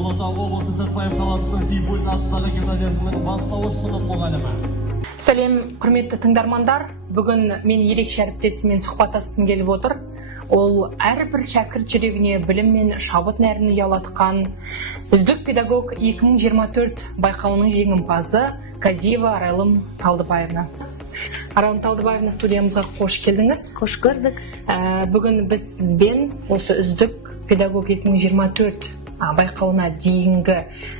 Ұлытау облысы Сыртбаев қаласының Сейфуллин атындағы гимназиясының бастауыш сынып мұғалімі. Сәлем, құрметті тыңдармандар. Бүгін мен ерекше әріптесіммен сұхбаттасқым келіп отыр. Ол әрбір шәкірт жүрегіне білім мен шабыт нәрін ұялатқан үздік педагог 2024 байқауының жеңімпазы Казиева Арайлым Талдыбаевна. Арайлым Талдыбаевна, студиямызға қош келдіңіз. Қош көрдік. Бүгін біз сізбен осы үздік педагог 2024 байқауына дейінгі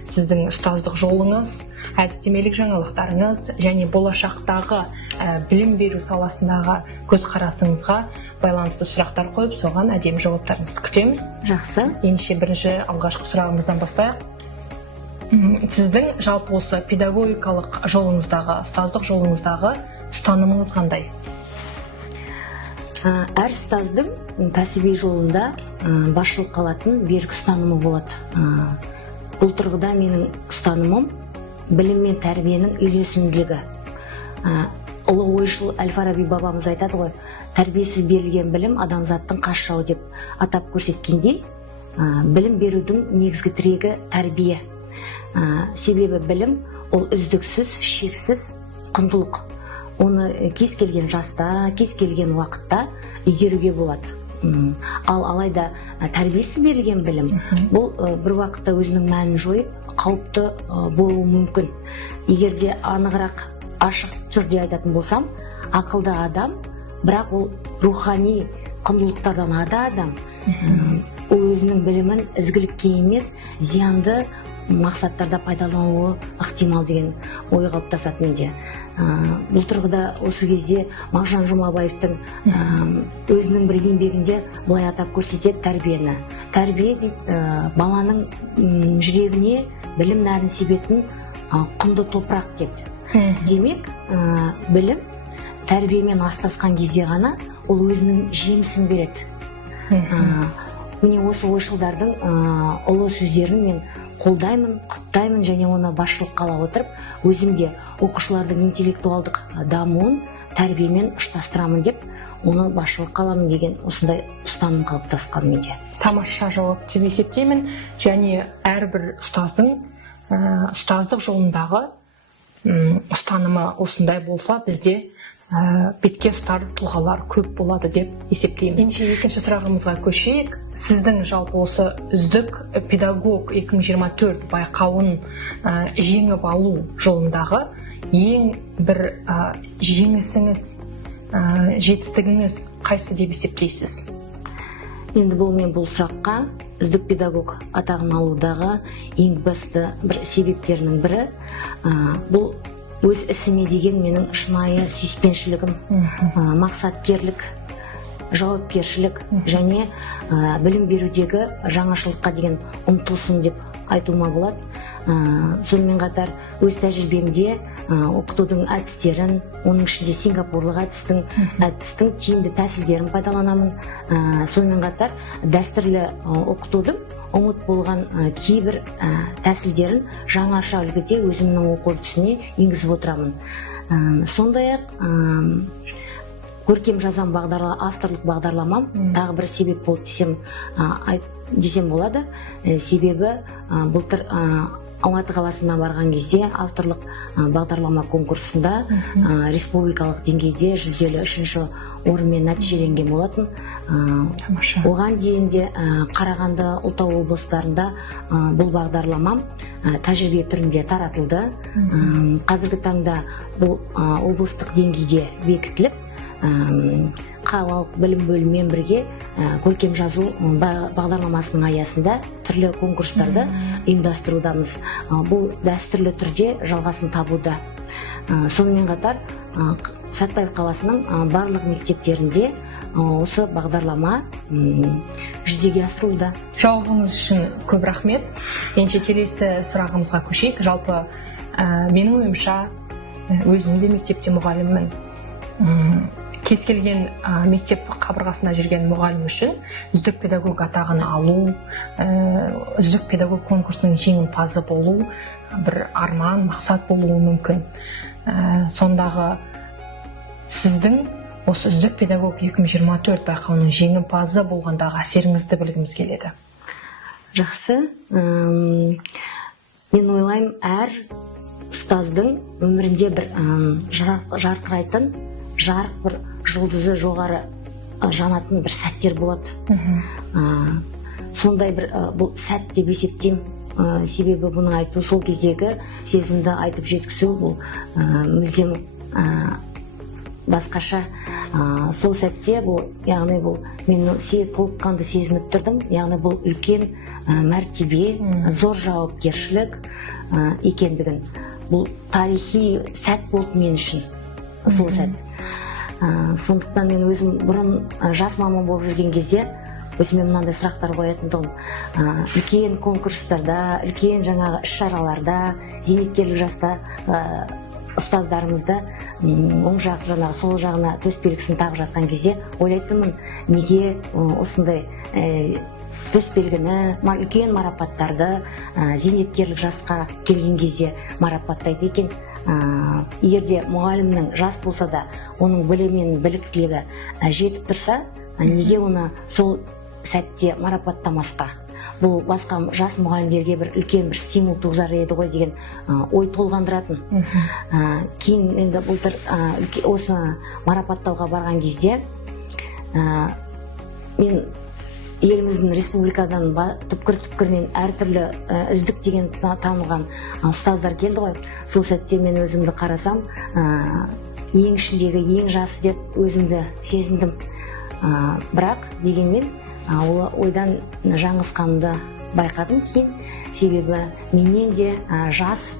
сіздің ұстаздық жолыңыз, әдістемелік жаңалықтарыңыз және болашақтағы білім беру саласындағы көзқарасыңызға байланысты сұрақтар қойып, соған әдемі жауаптарыңызды күтеміз. Жақсы. Ендеше бірінші алғашқы сұрағымыздан бастайық. Сіздің жалпы осы педагогикалық жолыңыздағы, ұстаздық жолыңыздағы ұстанымыңыз қандай? Әр ұстаздың кәсіби жолында басшылық алатын берік ұстанымы болады. Бұл тұрғыда менің ұстанымым білім мен тәрбиенің үйлесімділігі. Ұлы ойшыл Әл-Фараби бабамыз айтады ғой, тәрбиесіз берілген білім адамзаттың қас жауы деп атап көрсеткендей, білім берудің негізгі тірегі тәрбие. Себебі білім ол үздіксіз, шексіз құндылық. Оны кез келген жаста, кез келген уақытта игеруге болады. Ал алайда тәрбиесіз берілген білім бұл бір уақытта өзінің мәнін жойып, қауіпті болуы мүмкін. Егер де анығырақ ашық түрде айтатын болсам, ақылды адам, бірақ ол рухани құндылықтардан ада адам, ол өзінің білімін ізгілікке емес, зиянды мақсаттарда пайдалануы ықтимал деген ой қалыптасады менде. Бұл тұрғыда осы кезде Мағжан Жұмабаевтың өзінің бір еңбегінде былай атап көрсетеді тәрбиені. Тәрбие дейді, баланың жүрегіне білім нәрін себетін құнды топырақ дейді. Демек, білім тәрбиемен астасқан кезде ғана ол өзінің жемісін береді. Міне осы ойшылдардың ұлы сөздерін мен қолдаймын, құптаймын және оны басшылыққа ала отырып, өзімде оқушылардың интеллектуалдық дамуын тәрбиемен ұштастырамын деп, оны басшылыққа аламын деген осындай ұстаным қалыптасқан менде. Тамаша жауап деп есептеймін. Және әрбір ұстаздың ұстаздық жолындағы ұстанымы осындай болса, бізде бетке ұстар тұлғалар көп болады деп есептейміз. Ендеше екінші сұрағымызға көшейік. Сіздің жалпы осы үздік педагог 2024 байқауын жеңіп алу жолындағы ең бір жеңісіңіз, жетістігіңіз қайсы деп есептейсіз? Енді бұл сұраққа үздік педагог атағын алудағы ең басты бір себептерінің бірі бұл өз ісіме деген менің шынайы сүйіспеншілігім, мақсаткерлік, жауапкершілік және білім берудегі жаңашылдыққа деген ұмтылысым деп айтуыма болады. Сонымен қатар өз тәжірибемде оқытудың әдістерін, оның ішінде сингапурлық әдістің тиімді тәсілдерін пайдаланамын. Сонымен қатар дәстүрлі оқытудың ұмыт болған кейбір тәсілдерін жаңаша үлгіде өзімнің оқу үрдісіне енгізіп отырамын. Сондай-ақ көркем жазам авторлық бағдарламам тағы бір себеп болды десем болады. Себебі былтыр Алматы қаласына барған кезде авторлық бағдарлама конкурсында республикалық деңгейде жүлделі 3-ші орынмен нәтижеленген болатын. Оған дейін де Қарағанды, Ұлытау облыстарында бұл бағдарламам тәжірибе түрінде таратылды. Қазіргі таңда бұл облыстық деңгейде бекітіліп, қалалық білім бөлімімен бірге көркем жазу бағдарламасының аясында түрлі конкурстарды ұйымдастырудамыз. Бұл дәстүрлі түрде жалғасын табуда. Сонымен қатар Сәтбаев қаласының барлық мектептерінде осы бағдарлама жүзеге асырылуда. Жауабыңыз үшін көп рахмет. Ендеше келесі сұрағымызға көшейік. Жалпы менің ойымша, өзім де мектепте мұғаліммін. Кез келген мектеп қабырғасында жүрген мұғалім үшін үздік педагог атағын алу, үздік педагог конкурсының жеңімпазы болу бір арман, мақсат болуы мүмкін. Сондағы сіздің осы үздік педагог 2024 байқауының жеңімпазы болғандағы әсеріңізді білгіміз келеді. Жақсы. Мен ойлаймын, әр ұстаздың өмірінде бір жарқырайтын, жарық бір жұлдызы жоғары жанатын бір сәттер болады. Сондай бір бұл сәт деп есептеймін. Себебі бұны айту, сол кездегі сезімді айтып жеткізу, бұл мүлдем басқаша. Сол сәтте бұл, яғни бұл мен толыққанды сезініп тұрдым. Яғни бұл үлкен мәртебе, зор жауапкершілік екендігін. Бұл тарихи сәт болды мен үшін, сол сәт. Сондықтан мен өзім бұрын жас маман болып жүрген кезде өзіме мынандай сұрақтар қоятындығым. Үлкен конкурстарда, үлкен жаңағы іс-шараларда, зейнеткерлік жаста ұстаздарымызды оң жақ жаңағы сол жағына төсбелгісін тағып жатқан кезде ойлайтынмын, неге осындай төсбелгіні, үлкен марапаттарды зейнеткерлік жасқа келген кезде марапаттайды екен. Егерде мұғалімнің жас болса да, оның білімі мен біліктілігі жетіп тұрса, неге оны сол сәтте марапаттамасқа? Бұл басқа жас мұғалімдерге бір үлкен бір стимул туғызар еді ғой деген ой толғандыратын. Кейін енді былтыр осы марапаттауға барған кезде мен еліміздің республикадан түпкір-түпкірінен әртүрлі үздік деген танылған ұстаздар келді ғой. Сол сәтте мен өзімді қарасам, ең ішіндегі ең жасы деп өзімді сезіндім. Бірақ дегенмен ойдан жаңылысқанымды байқадым кейін. Себебі менен де жас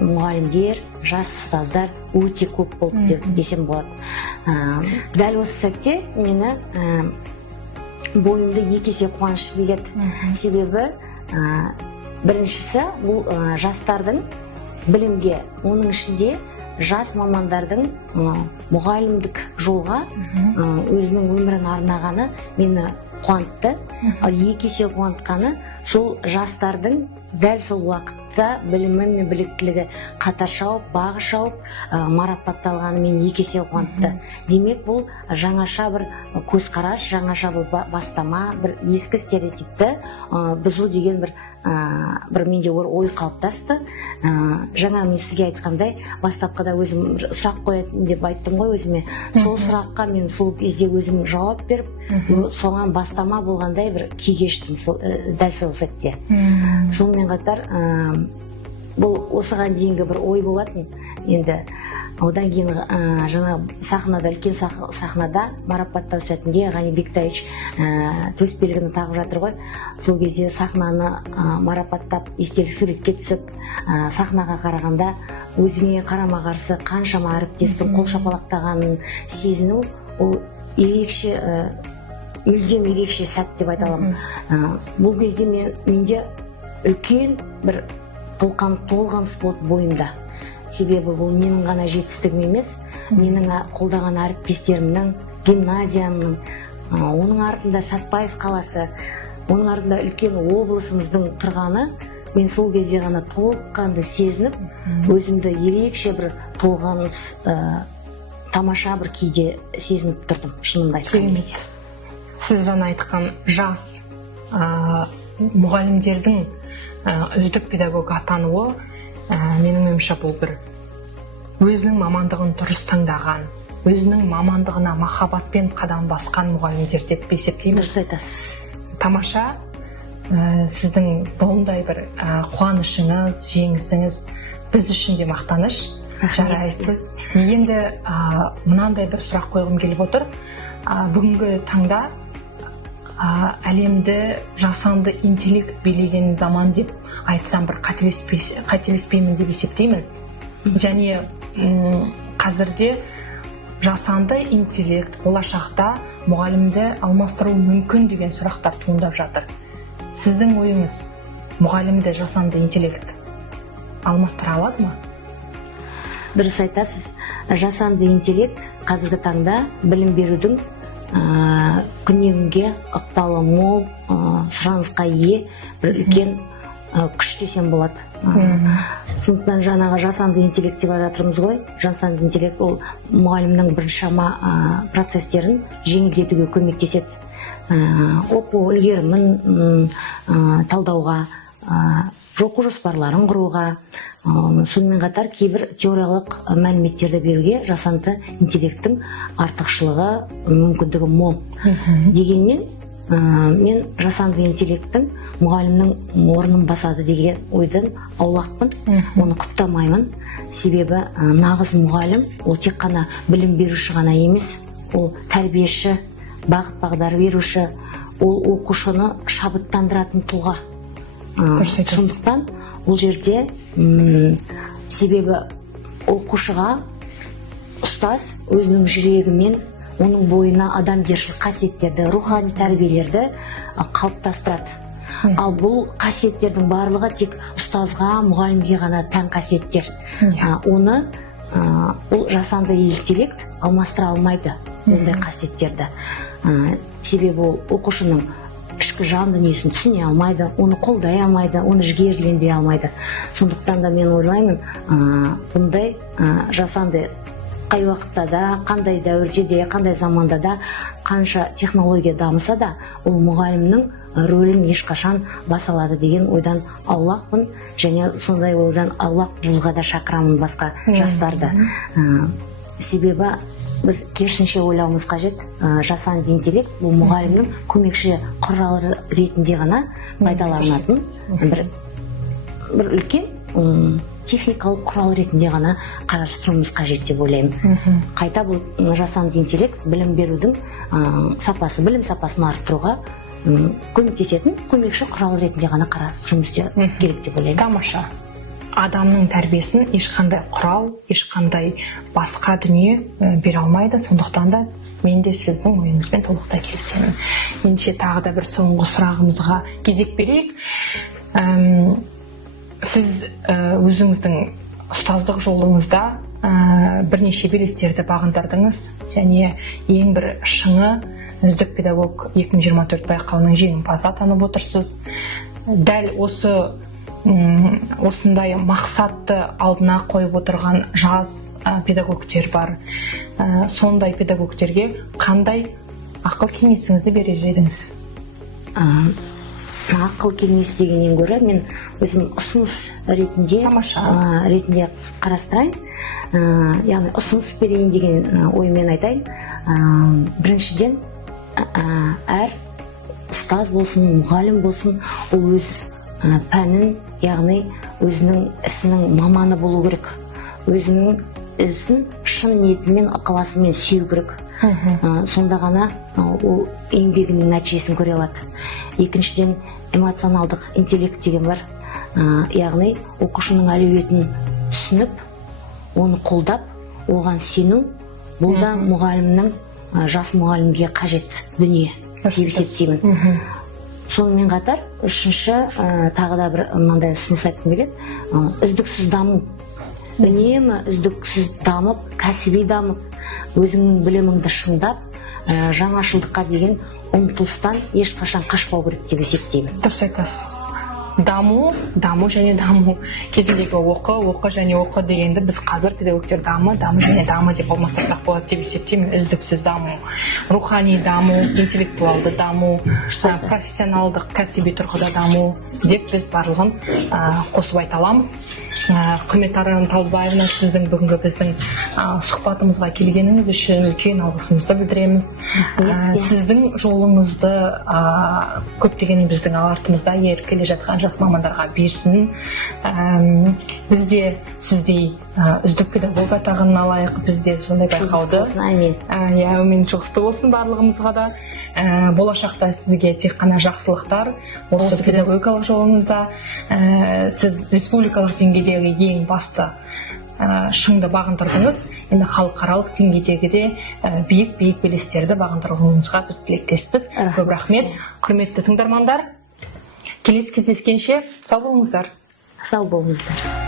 мұғалімдер, жас ұстаздар өте көп болды десем болады. Дәл осы сәтте мені бойымды екі есе қуаныш биледі. Себебі біріншісі бұл жастардың білімге, оның ішінде жас мамандардың мұғалімдік жолға өзінің өмірін арнағаны мені қуантты. Екі есе қуантқаны сол жастардың дәл сол уақытта білімі мен біліктілігі қатар шауып, бағы шауып марапатталғаны мені екі есе қуантты. Демек бұл жаңаша бір көзқарас, жаңаша бір бастама, бір ескі стереотипті бұзу деген бір менде ой қалыптасты. Жаңа мен сізге айтқандай, бастапқыда өзім сұрақ қоятын деп айттым ғой өзіме. Сол сұраққа мен сол кезде өзім жауап беріп, соған бастама болғандай бір күй кештім дәл сол сәтте. Сонымен қатар бұл осыған дейінгі бір ой болатын. Енді одан кейін жаңа сахнада, үлкен сахнада марапаттау сәтінде Ғани Бектаевич төсбелгіні тағып жатыр ғой. Сол кезде сахнаны марапаттап, естелік суретке түсіп, сахнаға қарағанда өзіңе қарама-қарсы қаншама әріптестің қол шапалақтағанын сезіну, ол ерекше, мүлдем ерекше сәт деп айта аламын. Бұл кезде менде үлкен бір толғаныс болды бойымда. Себебі бұл менің ғана жетістігім емес, менің қолдаған әріптестерімнің, гимназияның, оның артында Сәтбаев қаласы, оның артында үлкен облысымыздың тұрғаны, мен сол кезде ғана толыққанды сезініп, өзімді ерекше бір толғаныс, тамаша бір күйде сезініп тұрдым, шынымды айтқан кезде. Сіз жаңа айтқан жас мұғалімдердің үздік педагог атануы, менің ойымша бұл бір өзінің мамандығын дұрыс таңдаған, өзінің мамандығына махаббатпен қадам басқан мұғалімдер деп есептеймін. Дұрыс айтасыз. Тамаша. Сіздің бұндай бір қуанышыңыз, жеңісіңіз біз үшін де мақтаныш. Жарайсыз. Енді мынандай бір сұрақ қойғым келіп отыр. Бүгінгі таңда әлемді жасанды интеллект билеген заман деп айтсам бір қателеспеймін деп есептеймін. Және қазірде жасанды интеллект болашақта мұғалімді алмастыру мүмкін деген сұрақтар туындап жатыр. Сіздің ойыңыз, мұғалімді жасанды интеллект алмастыра алады ма? Дұрыс айтасыз. Жасанды интеллект қазіргі таңда білім берудің күннен күнге ықпалы мол, сұранысқа ие бір үлкен күш десем болады. Сондықтан жаңағы жасанды интеллект деп жатырмыз ғой. Жасанды интеллект ол мұғалімнің біршама процестерін жеңілдетуге көмектеседі. оқу үлгерімін талдауға, оқу жоспарларын құруға, сонымен қатар кейбір теориялық мәліметтерді беруге жасанды интеллекттің артықшылығы, мүмкіндігі мол. Дегенмен мен жасанды интеллекттің мұғалімнің орнын басады деген ойдан аулақпын, оны құптамаймын. Себебі нағыз мұғалім ол тек қана білім беруші ғана емес, ол тәрбиеші, бағыт бағдар беруші, ол оқушыны шабыттандыратын тұлға. Сондықтан бұл жерде себебі оқушыға ұстаз өзінің жүрегімен оның бойына адамгершілік қасиеттерді, рухани тәрбиелерді қалыптастырады. Ал бұл қасиеттердің барлығы тек ұстазға, мұғалімге ғана тән қасиеттер. Оны ол жасанды интеллект алмастыра алмайды, ондай қасиеттерді. Себебі ол оқушының ішкі жан дүниесін түсіне алмайды, оны қолдай алмайды, оны жігерлендіре алмайды. Сондықтан да мен ойлаймын, бұндай жасанды қай уақытта да, қандай дәуірде де, қандай заманда да, қанша технология дамыса да, ол мұғалімнің рөлін ешқашан баса алады деген ойдан аулақпын, және сондай ойдан аулақ болуға да шақырамын басқа жастарды. Себебі біз керісінше ойлауымыз қажет. Жасанды интеллект бұл мұғалімнің көмекші құралы ретінде ғана пайдаланатын бір үлкен техникалық құрал ретінде ғана қарастыруымыз қажет деп ойлаймын. Қайта бұл жасанды интеллект білім берудің сапасы, білім сапасын арттыруға көмектесетін көмекші құрал ретінде ғана қарастыруымыз керек деп ойлаймын. Тамаша. Адамның тәрбиесін ешқандай құрал, ешқандай басқа дүние бере алмайды. Сондықтан да мен де сіздің ойыңызбен толықтай келісемін. Ендеше тағы да бір соңғы сұрағымызға кезек берейік. Сіз өзіңіздің ұстаздық жолыңызда бірнеше белестерді бағындырдыңыз, және ең бір шыңы үздік педагог 2024 байқауының жеңімпазы атанып отырсыз. Дәл осындай мақсатты алдына қойып отырған жас педагогтер бар. Сондай педагогтерге қандай ақыл кеңесіңізді берер едіңіз? Ақыл кеңес дегеннен гөрі мен өзім ұсыныс ретінде қарастырайын. Яғни ұсыныс берейін деген оймен айтайын. Біріншіден, әр ұстаз болсын, мұғалім болсын, ол өз пәнін, яғни өзінің ісінің маманы болу керек. Өзінің ісін шын ниетімен, ықыласымен сүю керек. Сонда ғана ол еңбегінің нәтижесін көре алады. Екіншіден, эмоционалдық интеллект деген бар. Яғни оқушының әлеуетін түсініп, оны қолдап, оған сену, бұл да мұғалімнің жас мұғалімге қажет дүние деп есептеймін. Сонымен қатар, үшінші тағы да бір мынандай ұсыныс айтқым келеді. Үздіксіз даму. Үнемі үздіксіз дамып, кәсіби дамып, өзіңнің біліміңді шыңдап, жаңашылдыққа деген ұмтылыстан ешқашан қашпау керек деп есептеймін. Дұрыс айтасыз. Даму және даму. Кезіндегі оқы және оқы дегенді біз қазір педагогтер дамы және дамы деп алмастырсақ болады деп есептеймін. Үздіксіз даму, рухани даму, интеллектуалды даму, профессионалдық, кәсіби тұрғыда даму деп біз барлығын қосып айта аламыз. Құрметті Арайлым Талдыбаевна, сіздің бүгінгі біздің сұхбатымызға келгеніңіз үшін үлкен алғысымызды білдіреміз. Сіздің жолыңызды көптеген біздің артымызда еріп келе жатқан жас мамандарға берсін. Біз де сіздей үздік педагог атағын алайық, бізде сондай байқауды. Әумин, жұғысты болсын барлығымызға да. Болашақта сізге тек қана жақсылықтар, осы педагогикалық жолыңызда сіз республикалық деңгейдегі ең басты шыңды бағындырдыңыз. Енді халықаралық деңгейдегі де биік белестерді бағындыруыңызға біз тілектеспіз. Көп рахмет. Құрметті тыңдармандар, келесі кездескенше сау болыңыздар. Сау болыңыздар.